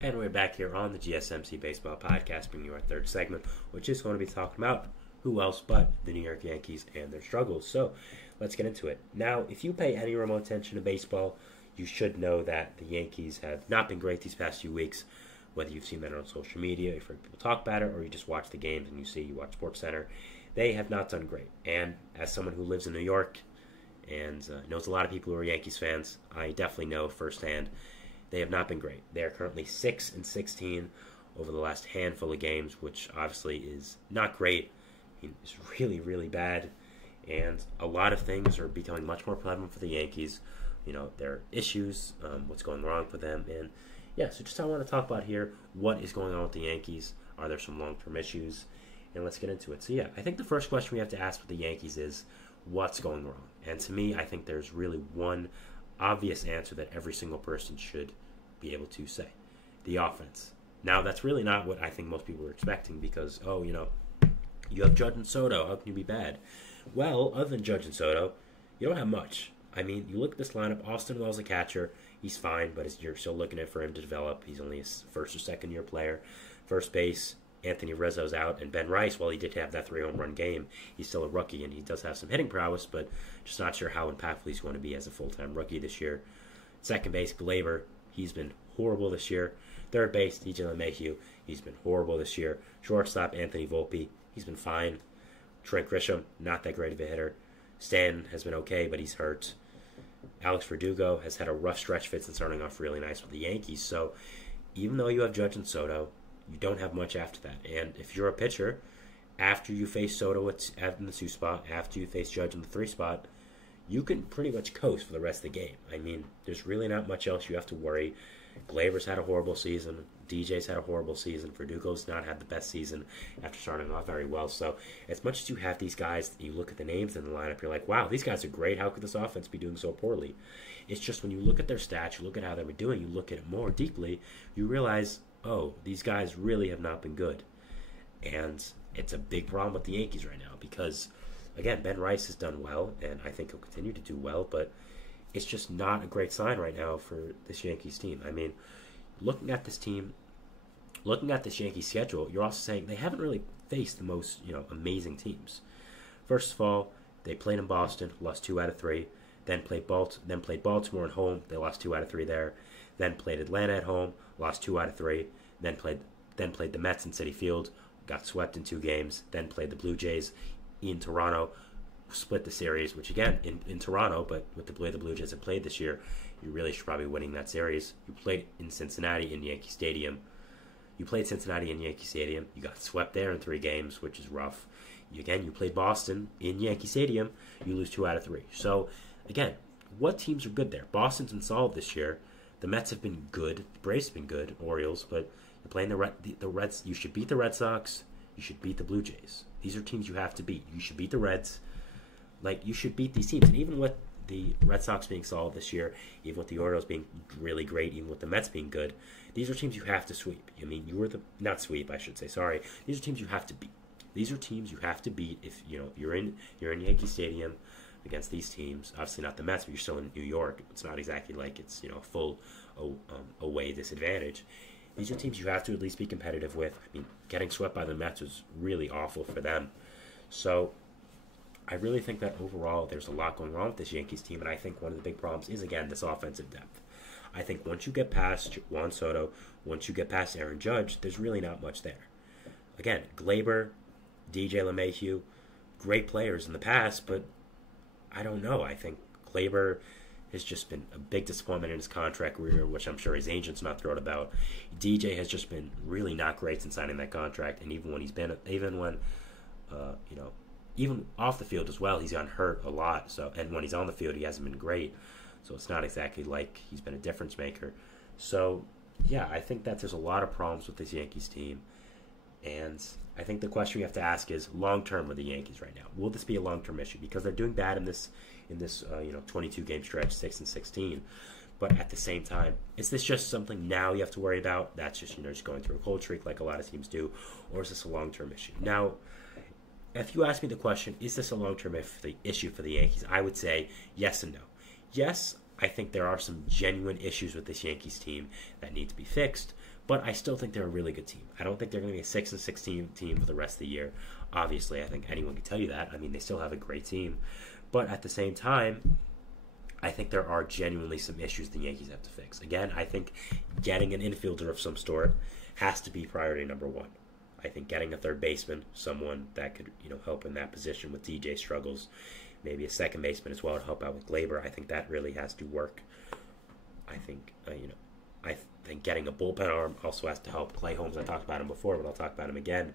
And we're back here on the GSMC Baseball Podcast, bringing you our third segment, which is going to be talking about who else but the New York Yankees and their struggles. So let's get into it. Now, if you pay any remote attention to baseball, you should know that the Yankees have not been great these past few weeks, whether you've seen that on social media, you've heard people talk about it, or you just watch the games and you watch SportsCenter. They have not done great. And as someone who lives in New York and knows a lot of people who are Yankees fans, I definitely know firsthand they have not been great. They are currently 6-16 over the last handful of games, which obviously is not great. It's really, really bad. And a lot of things are becoming much more prevalent for the Yankees. There are issues, what's going wrong for them. And so just I want to talk about here, what is going on with the Yankees? Are there some long-term issues? And let's get into it. So I think the first question we have to ask with the Yankees is, what's going wrong? And to me, I think there's really one obvious answer that every single person should be able to say: the offense. Now, that's really not what I think most people were expecting because, you have Judge and Soto. How can you be bad? Well, other than Judge and Soto, you don't have much. I mean, you look at this lineup, Austin Wells, a catcher, he's fine, but you're still looking at for him to develop. He's only a first or second year player. First base, Anthony Rizzo's out, and Ben Rice, while he did have that 3-home run game, he's still a rookie, and he does have some hitting prowess, but just not sure how impactful he's going to be as a full-time rookie this year. Second base, Glaber, he's been horrible this year. Third base, DJ LeMahieu, he's been horrible this year. Shortstop, Anthony Volpe, he's been fine. Trent Grisham, not that great of a hitter. Stanton has been okay, but he's hurt. Alex Verdugo has had a rough stretch fits and starting off really nice with the Yankees. So even though you have Judge and Soto, you don't have much after that. And if you're a pitcher, after you face Soto in the 2 spot, after you face Judge in the 3 spot, you can pretty much coast for the rest of the game. I mean, there's really not much else you have to worry. Glaber's had a horrible season. DJ's had a horrible season. Verdugo's not had the best season after starting off very well. So as much as you have these guys, you look at the names in the lineup, you're like, wow, these guys are great. How could this offense be doing so poorly? It's just when you look at their stats, you look at how they were doing, you look at it more deeply, you realize, oh, these guys really have not been good. And it's a big problem with the Yankees right now because, again, Ben Rice has done well, and I think he'll continue to do well, but it's just not a great sign right now for this Yankees team. I mean, looking at this Yankees schedule, you're also saying they haven't really faced the most, amazing teams. First of all, they played in Boston, lost 2 out of 3. Then played Baltimore at home, they lost 2 out of 3 there. Then played Atlanta at home, lost 2 out of 3. Then played the Mets in Citi Field, got swept in 2 games. Then played the Blue Jays in Toronto, split the series, which again, in Toronto, but with the way the Blue Jays have played this year, you really should probably be winning that series. You played in Cincinnati in Yankee Stadium. You got swept there in 3 games, which is rough. You played Boston in Yankee Stadium. You lose 2 out of 3. So, again, what teams are good there? Boston's been solid this year. The Mets have been good. The Braves have been good. Orioles, but you're playing the Reds. You should beat the Red Sox. You should beat the Blue Jays. These are teams you have to beat. You should beat the Reds. You should beat these teams. And even with the Red Sox being solid this year, even with the Orioles being really great, even with the Mets being good, these are teams you have to sweep. I mean, not sweep, I should say. Sorry. These are teams you have to beat. These are teams you have to beat if you're in Yankee Stadium against these teams. Obviously not the Mets, but you're still in New York. It's not exactly like it's full away disadvantage. These are teams you have to at least be competitive with. I mean, getting swept by the Mets was really awful for them. So I really think that overall there's a lot going on with this Yankees team, and I think one of the big problems is, again, this offensive depth. I think once you get past Juan Soto, once you get past Aaron Judge, there's really not much there. Again, Glaber, DJ LeMahieu, great players in the past, but I don't know. I think Glaber has just been a big disappointment in his contract career, which I'm sure his agent's not thrilled about. DJ has just been really not great since signing that contract, and even off the field as well, he's gotten hurt a lot. So, and when he's on the field, he hasn't been great. So it's not exactly like he's been a difference maker. So, I think that there's a lot of problems with this Yankees team. And I think the question we have to ask is, long-term with the Yankees right now, will this be a long-term issue? Because they're doing bad in this 22-game stretch, 6-16. But at the same time, is this just something now you have to worry about? That's just, just going through a cold streak like a lot of teams do? Or is this a long-term issue? Now, if you ask me the question, is this a long-term issue for the Yankees? I would say yes and no. Yes, I think there are some genuine issues with this Yankees team that need to be fixed. But I still think they're a really good team. I don't think they're going to be a 6-16 team for the rest of the year. Obviously, I think anyone can tell you that. I mean, they still have a great team. But at the same time, I think there are genuinely some issues the Yankees have to fix. Again, I think getting an infielder of some sort has to be priority number one. I think getting a third baseman, someone that could help in that position with DJ struggles, maybe a second baseman as well to help out with Glaber. I think that really has to work. I think I think getting a bullpen arm also has to help. Clay Holmes, I talked about him before, but I'll talk about him again.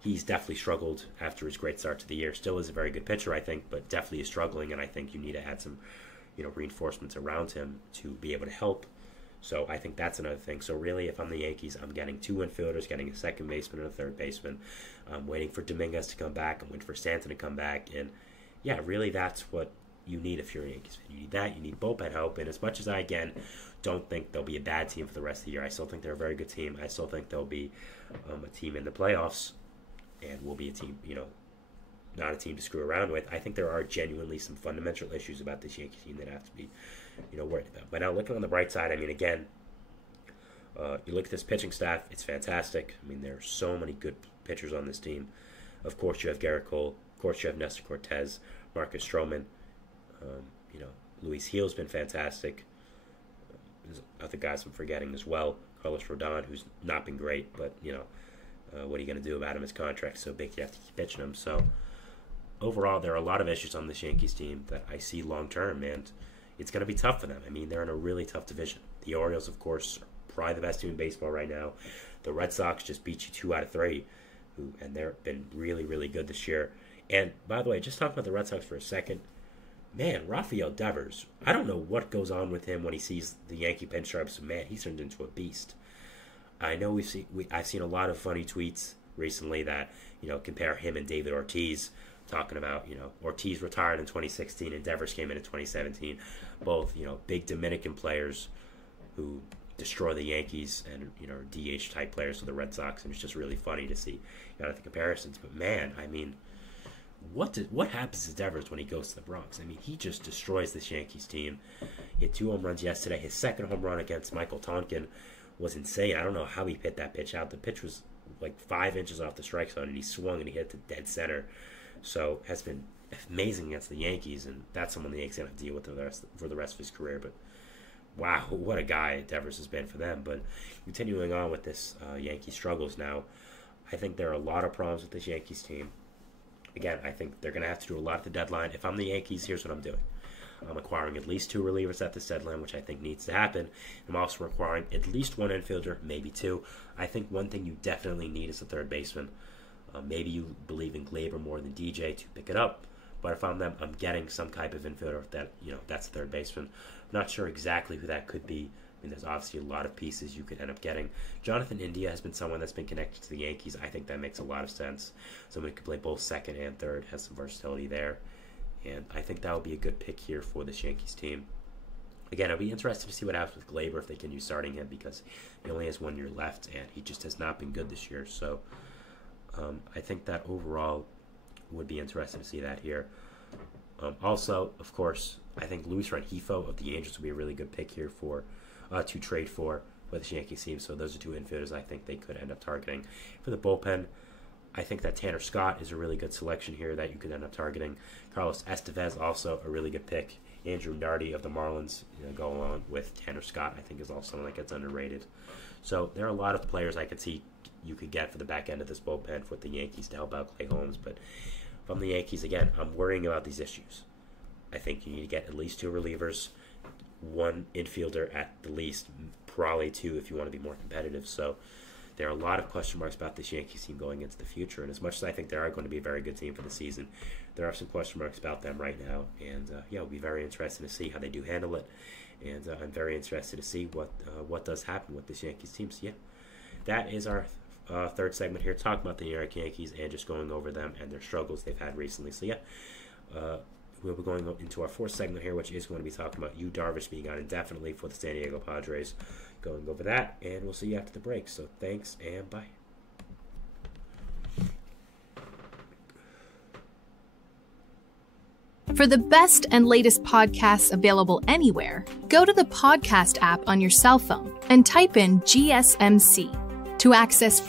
He's definitely struggled after his great start to the year. Still is a very good pitcher, I think, but definitely is struggling, and I think you need to add some reinforcements around him to be able to help. So I think that's another thing. So really, if I'm the Yankees, I'm getting two infielders, getting a second baseman and a third baseman. I'm waiting for Dominguez to come back. I'm waiting for Stanton to come back. And yeah, really that's what you need if you're a Yankees fan. You need that. You need bullpen help. And as much as I, again, don't think they'll be a bad team for the rest of the year, I still think they're a very good team. I still think they'll be a team in the playoffs and will be a team, not a team to screw around with. I think there are genuinely some fundamental issues about this Yankee team that have to be, worried about. But now looking on the bright side, I mean, again, you look at this pitching staff, it's fantastic. I mean, there are so many good pitchers on this team. Of course, you have Garrett Cole. Of course, you have Nestor Cortez, Marcus Stroman. Luis Gil's been fantastic. There's other guys I'm forgetting as well. Carlos Rodon, who's not been great, but, what are you going to do about him? His contract's so big, you have to keep pitching him. So, overall, there are a lot of issues on this Yankees team that I see long-term, and it's going to be tough for them. I mean, they're in a really tough division. The Orioles, of course, are probably the best team in baseball right now. The Red Sox just beat you 2 out of 3, and they've been really, really good this year. And, by the way, just talking about the Red Sox for a second, man, Rafael Devers, I don't know what goes on with him when he sees the Yankee pinstripes, but man, he's turned into a beast. I know I've seen a lot of funny tweets recently that, compare him and David Ortiz, talking about, Ortiz retired in 2016 and Devers came in 2017. Both, big Dominican players who destroy the Yankees and, DH type players for the Red Sox. And it's just really funny to see the comparisons. But man, I mean, what happens to Devers when he goes to the Bronx? I mean, he just destroys this Yankees team. He had 2 home runs yesterday. His second home run against Michael Tonkin was insane. I don't know how he hit that pitch out. The pitch was like 5 inches off the strike zone, and he swung and he hit to dead center. So has been amazing against the Yankees, and that's someone the Yankees have to deal with for the rest of his career. But wow, what a guy Devers has been for them. But continuing on with this Yankee struggles now, I think there are a lot of problems with this Yankees team. Again, I think they're going to have to do a lot at the deadline. If I'm the Yankees, here's what I'm doing. I'm acquiring at least 2 relievers at this deadline, which I think needs to happen. I'm also acquiring at least 1 infielder, maybe 2. I think one thing you definitely need is a third baseman. Maybe you believe in Glaber more than DJ to pick it up. But if I'm them, I'm getting some type of infielder that, that's a third baseman. I'm not sure exactly who that could be. I mean, there's obviously a lot of pieces you could end up getting. Jonathan India has been someone that's been connected to the Yankees. I think that makes a lot of sense. Someone who could play both second and third, has some versatility there. And I think that would be a good pick here for this Yankees team. Again, I'll be interested to see what happens with Glaber if they can use starting him, because he only has 1 year left and he just has not been good this year. So I think that overall would be interesting to see that here. Also, of course, I think Luis Rengifo of the Angels would be a really good pick here for to trade for this Yankees team. So those are 2 infielders I think they could end up targeting. For the bullpen, I think that Tanner Scott is a really good selection here that you could end up targeting. Carlos Estevez, also a really good pick. Andrew Nardi of the Marlins, go along with Tanner Scott, I think is also someone that gets underrated. So there are a lot of players I could see you could get for the back end of this bullpen with the Yankees to help out Clay Holmes. But from the Yankees, again, I'm worrying about these issues. I think you need to get at least 2 relievers, 1 infielder at the least, probably 2 if you want to be more competitive. So there are a lot of question marks about this Yankees team going into the future. And as much as I think they are going to be a very good team for the season, there are some question marks about them right now. And, it'll be very interesting to see how they do handle it. And I'm very interested to see what does happen with this Yankees team. So, yeah, that is our third segment here, talking about the New York Yankees and just going over them and their struggles they've had recently. So, yeah, we'll be going into our 4th segment here, which is going to be talking about Yu Darvish being out indefinitely for the San Diego Padres. Going over that, and we'll see you after the break. So thanks, and bye. For the best and latest podcasts available anywhere, go to the podcast app on your cell phone and type in GSMC to access free